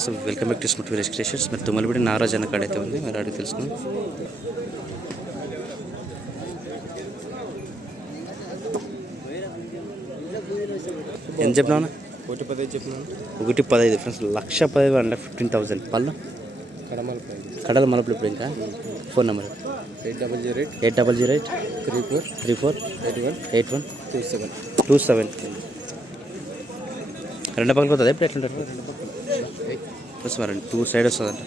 So welcome back to smart village creations. మరి తుమ్మలపూడి నాగరాజ్ అన్న కాడ అయితే ఉంది, మరి అడిగి తెలుసుకున్నాం. ఎంత చెప్పినా? 1,15 చెప్పినాను. 1,15 ఫ్రెండ్స్. 1,15,000 అంటే 15,000 పళ్ళు. కడల మలపులు ఇప్పుడు ఇంకా. Phone number 808 34 81 27. రెండు పక్కల పోతుంది ఎప్పుడు ఎట్లుంటారు? ప్లస్ మరి 2 సైడ్ వస్తుంది అంట.